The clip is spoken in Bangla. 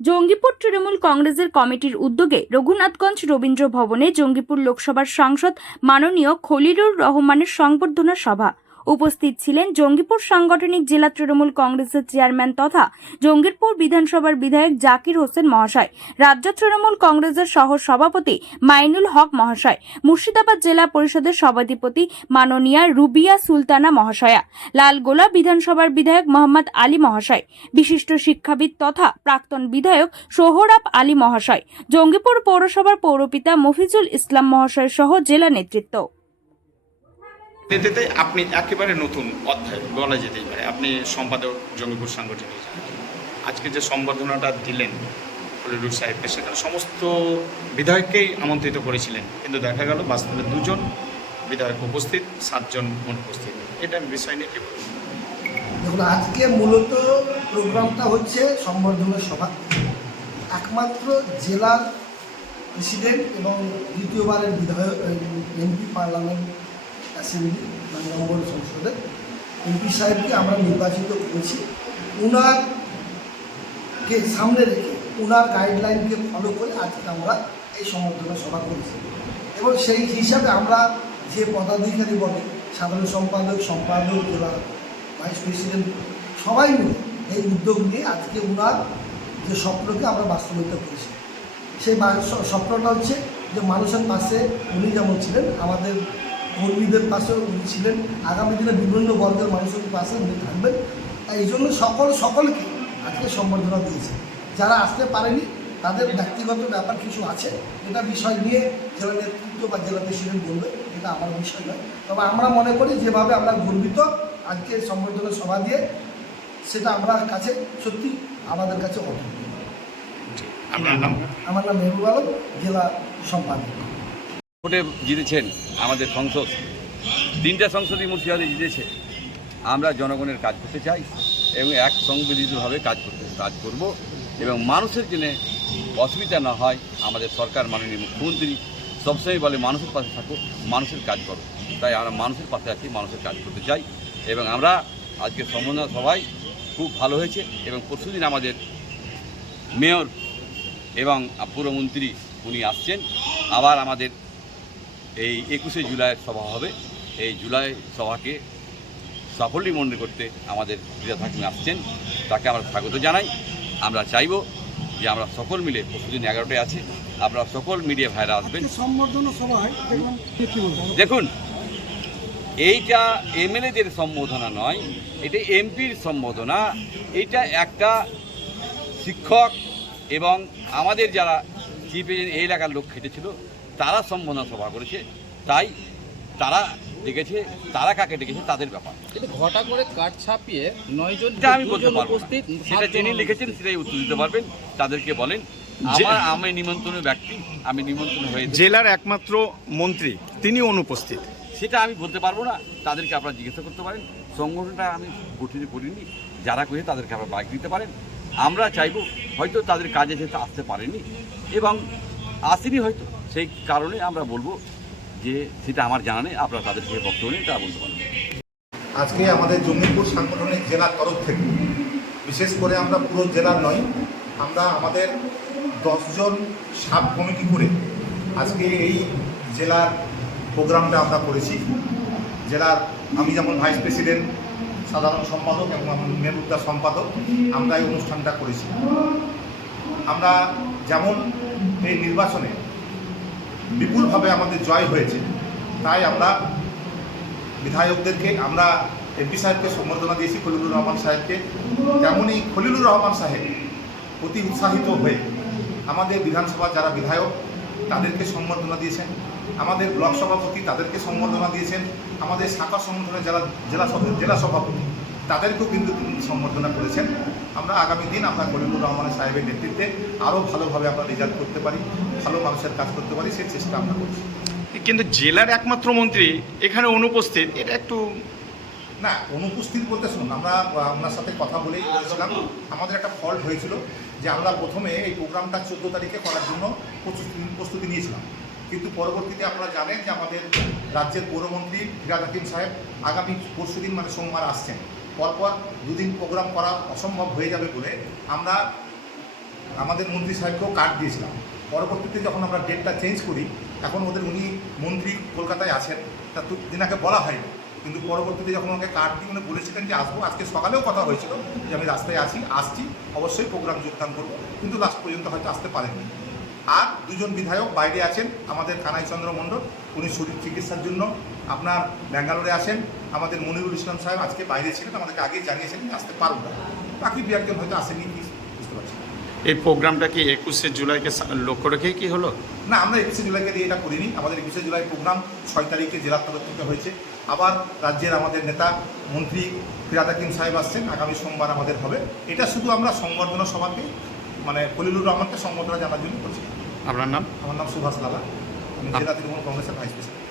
জঙ্গিপুর তৃণমূল কংগ্রেসের কমিটির উদ্যোগে রঘুনাথগঞ্জ রবীন্দ্র ভবনে জঙ্গিপুর লোকসভার সাংসদ মাননীয় খলিলুর রহমানের সংবর্ধনা সভা। উপস্থিত ছিলেন জঙ্গিপুর সাংগঠনিক জেলা তৃণমূল কংগ্রেসের চেয়ারম্যান তথা জঙ্গিপুর বিধানসভার বিধায়ক জাকির হোসেন মহাশয়, রাজ্য তৃণমূল কংগ্রেসের সহ সভাপতি মাইনুল হক মহাশয়, মুর্শিদাবাদ জেলা পরিষদের সভাধিপতি মাননীয়া রুবিয়া সুলতানা মহাশয়া লালগোলা বিধানসভার বিধায়ক মোহাম্মদ আলী মহাশয়, বিশিষ্ট শিক্ষাবিদ তথা প্রাক্তন বিধায়ক সোহরাব আলী মহাশয়, জঙ্গিপুর পৌরসভার পৌরপিতা মফিজুল ইসলাম মহাশয় সহ জেলা নেতৃত্ব। এতে আপনি একেবারে নতুন অধ্যায় বলা যেতেই পারে। আপনি সম্পাদক জঙ্গিপুর সাংগঠনিক। আজকে যে সম্বর্ধনাটা দিলেন হলিডুর সাহেবকে সেখানে সমস্ত বিধায়ককেই আমন্ত্রিত করেছিলেন। কিন্তু দেখা গেল বাস্তবে দুজন বিধায়ক উপস্থিত, সাতজন অনুপস্থিত। এটা বিষয় নিয়ে কি? দেখুন, আজকে মূলত প্রোগ্রামটা হচ্ছে সম্বর্ধনা সভা। একমাত্র জেলার প্রেসিডেন্ট এবং দ্বিতীয়বারের বিধায়ক এমপি পার্লামেন্ট অ্যাসেম্বলি নম্বর সংসদের এমপি সাহেবকে আমরা নির্বাচিত করেছি। উনারকে সামনে রেখে, উনার গাইডলাইনকে ফলো করে আজকে আমরা এই সম্বর্ধনা সভা করেছি। এবং সেই হিসাবে আমরা যে পদাধিকারী বলে, সাধারণ সম্পাদক সম্পাদক, জেলা ভাইস প্রেসিডেন্ট সবাই মিলে এই উদ্যোগ নিয়ে আজকে উনার যে স্বপ্নকে আমরা বাস্তবায়িত করেছি। সেই স্বপ্নটা হচ্ছে যে মানুষের পাশে উনি যেমন ছিলেন, আমাদের কর্মীদের পাশেও উনি ছিলেন। আগামী দিনে বিভিন্ন বর্গের মানুষের পাশে উনি থাকবেন। তাই এই জন্য সকল সকলকে আজকে সম্বর্ধনা দিয়েছে। যারা আসতে পারেনি তাদের ব্যক্তিগত ব্যাপার কিছু আছে এটা বিষয় নিয়ে জেলা নেতৃত্ব বা জেলা প্রেসিডেন্ট বলবে এটা আমার বিষয় নয়। তবে আমরা মনে করি যেভাবে আমরা গর্বিত আজকে সম্বর্ধনা সভা দিয়ে সেটা আমরা কাছে সত্যি আমাদের কাছে অটুট আমার নাম মেহবুব আলম জেলা সম্পাদক। ভোটে জিতেছেন আমাদের সংসদ। তিনটা সংসদই মুর্শিদাবাদে জিতেছে। আমরা জনগণের কাজ করতে চাই এবং এক সংবেদিতভাবে কাজ করতে, কাজ করব এবং মানুষের জন্য অসুবিধা না হয়, আমাদের সরকার মাননীয় মুখ্যমন্ত্রী সবসময় বলে, মানুষের পাশে থাকো, মানুষের কাজ করো। তাই আমরা মানুষের পাশে আছি, মানুষের কাজ করতে চাই এবং আমরা আজকে সম্বোধনা সবাই খুব ভালো হয়েছে এবং পরশুদিন আমাদের মেয়র এবং পুরমন্ত্রী উনি আসছেন। আবার আমাদের এই একুশে জুলাইয়ের সভা হবে। এই জুলাই সভাকে সাফল্যী মনে করতে আমাদের ক্রীড়া থাকবে আসছেন। তাকে আমরা স্বাগত জানাই। আমরা চাইব যে আমরা সকল মিলে প্রতিদিন এগারোটায় আছে আপনারা সকল মিডিয়া ভাইরা আসবেন। সম্বর্ধনা সভায় দেখুন এইটা এমএলএদের সম্বোধনা নয় এটা এমপির সম্বোধনা। এটা একটা শিক্ষক এবং আমাদের যারা চিফ এজেন্ট এই এলাকার লোক খেটেছিল তারা সম্বোধনা সভা করেছে তাই তারা ডেকেছে তারা কাকে ডেকেছে তাদের ব্যাপার। কিন্তু ঘটা করে কাঠ ছাপিয়ে নয় জন এটা আমি বলতে পারব না। উপস্থিত সেটা সাতজন যিনি লিখেছেন সেটাই উত্তর দিতে পারবেন। তাদেরকে বলেন আমার আমি নিমন্ত্রণের ব্যক্তি আমি নিমন্ত্রণ হয়ে জেলার একমাত্র মন্ত্রী তিনি অনুপস্থিত। সেটা আমি বলতে পারব না। তাদেরকে আপনারা জিজ্ঞাসা করতে পারেন। সংগঠনটা আমি গঠিত করিনি। যারা করে তাদেরকে আপনারা বাইক দিতে পারেন। আমরা চাইব হয়তো তাদের কাজে যেতে আসতে পারেনি। এবং আসেনি হয়তো। সেই কারণে আমরা বলব যে সেটা আমার জানা নেই, আপনারা তাদের থেকে বক্তব্য নেই তারা বলতে পারেন আজকে আমাদের জঙ্গিপুর সাংগঠনিক জেলার তরফ থেকে, বিশেষ করে আমরা পুরো জেলার নয়, আমরা আমাদের দশজন সাব কমিটি করে আজকে এই জেলার প্রোগ্রামটা আমরা করেছি। জেলার, আমি যেমন ভাইস প্রেসিডেন্ট, সাধারণ সম্পাদক এবং আমার মেরুদ্দা সম্পাদক আমরা এই অনুষ্ঠানটা করেছি। আমরা যেমন এই নির্বাচনে বিপুলভাবে আমাদের জয় হয়েছে, তাই আমরা বিধায়কদেরকে, আমরা এমপি সাহেবকে সম্বর্ধনা দিয়েছি, খলিলুর রহমান সাহেবকে। তেমনই খলিলুর রহমান সাহেব অতি উৎসাহিত হয়ে আমাদের বিধানসভা যারা বিধায়ক, তাদেরকে সম্বর্ধনা দিয়েছেন। আমাদের ব্লক সভাপতি তাদেরকে সম্বর্ধনা দিয়েছেন। আমাদের শাখা সংগঠনের যারা জেলা জেলা সভাপতি তাদেরকেও কিন্তু তিনি সম্বর্ধনা করেছেন। আমরা আগামী দিন আমরা খলিলুর রহমান সাহেবের নেতৃত্বে আরও ভালোভাবে আমরা রেজাল্ট করতে পারি ভালো মানুষের কাজ করতে পারি সেই চেষ্টা আমরা করছি। কিন্তু জেলার একমাত্র মন্ত্রী এখানে অনুপস্থিত এটা একটু না অনুপস্থিত বলতে শুনুন আমরা আহ, ওনার সাথে কথা বলেই বলেছিলাম আমাদের একটা ফল্ট হয়েছিল যে আমরা প্রথমে এই প্রোগ্রামটা চোদ্দ তারিখে করার জন্য প্রস্তুতি প্রস্তুতি নিয়েছিলাম। কিন্তু পরবর্তীতে আপনারা জানেন যে আমাদের রাজ্যের পৌরমন্ত্রী ফিরাদ হাকিম সাহেব আগামী পরশুদিন মানে সোমবার আসছেন। পরপর দুদিন প্রোগ্রাম করা অসম্ভব হয়ে যাবে বলে আমরা আমাদের মন্ত্রী সাহেবকেও কার্ড দিয়েছিলাম। পরবর্তীতে যখন আমরা ডেটটা চেঞ্জ করি, এখন ওদের উনি মন্ত্রী কলকাতায় আছেন, তা তো দিনাকে বলা হয়নি। কিন্তু পরবর্তীতে যখন ওনাকে কার্ড দিয়ে উনি বলেছিলেন যে আসব, আজকে সকালেও কথা হয়েছিল যে আমি রাস্তায় আছি, আসছি, অবশ্যই প্রোগ্রাম যোগদান করব। কিন্তু লাস্ট পর্যন্ত হয়তো আসতে পারেননি। আর দুজন বিধায়ক বাইরে আছেন আমাদের কানাইচন্দ্র মণ্ডল উনি শরীর চিকিৎসার জন্য আপনার ব্যাঙ্গালোরে আসেন। আমাদের মনিরুল ইসলাম সাহেব আজকে বাইরে ছিলেন আমাদেরকে আগেই জানিয়েছেন আসতে পারব না। বাকি দু একজন হয়তো আসেনি কি বুঝতে পারছি এই প্রোগ্রামটা কি একুশে জুলাইকে লক্ষ্য রেখেই কি হলো? না আমরা একুশে জুলাইকে দিয়ে এটা করিনি। আমাদের একুশে জুলাই প্রোগ্রাম ছয় তারিখে জেলার তরফ থেকে হয়েছে। আবার রাজ্যের আমাদের নেতা মন্ত্রী ফিরাদ হাকিম সাহেব আসছেন আগামী সোমবার আমাদের হবে। এটা শুধু আমরা সংবর্ধনা সভাকে মানে খলিলুর রহমানকে সম্বর্ধনা জানার জন্য করছি আপনার নাম? আমার নাম সুভাষ লালা। আমি জেলা তৃণমূল কংগ্রেসের ভাইস প্রেসিডেন্ট।